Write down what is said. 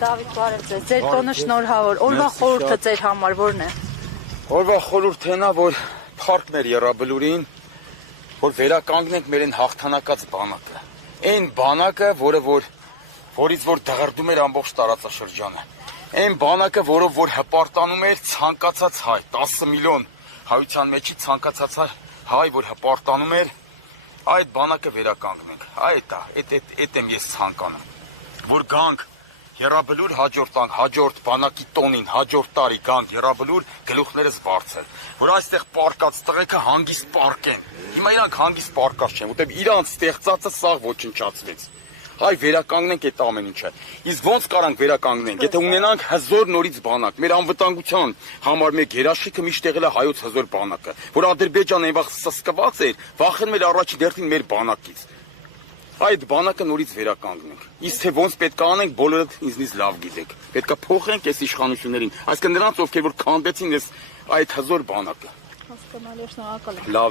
Դավիթ, բարև ձեզ, ձեր տոնը շնորհավոր, օրվա խորհուրդը ձեր համար որն է։ Օրվա խորհուրդն է, որ փառքներ Եռաբլուրին, որ վերականգնենք մեր այն հաղթանակած բանակը։ Այն բանակը, որից որ դղրդում էր ամբողջ տարածաշրջանը։ Այն բանակը, որով որ հպարտանում էր ցանկացած հայ, 10 միլիոն հայության մեջի ցանկացած հայ, որ հպարտանում էր, այդ բանակը վերականգնենք։ Այդ եմ ես ցանկանում, որ գանք Եռաբլուր հաջորդ բանակի տոնին, հաջորդ տարի գանք Եռաբլուր գլուխներս բարձր, որ այստեղ պարկած տղեկը հանգիստ պարկեն։ Հիմա իրանք հանգիստ պարկած չեն, որտեղ իրանք ստեղծածը սաղ ոչնչացվեց։ Հայ վերականգնենք այդ ամեն ինչը։ Իսկ ոնց կարանք վերականգնենք, եթե ունենանք հզոր նորից բանակ։ Մեր անվտանգության համար մեր գերաշխիքը միշտ եղել է հայոց հզոր բանակը, որ Ադրբեջանը այնվաղ սսկված էր, վախենում էր առաջին հերթին մեր բանակից։ Այդ բանակը նորից վերականգնենք։ Իսկ թե ոնց պետք է անենք, բոլորդ ինձնից լավ գիտեք։ Պետք է փոխենք այս իշխանություններին, այսինքն նրանց, ովքեր որ քանդեցին այս այդ հզոր բանակը։ Հասկանալի, շնորհակալ եմ։ Լավ է։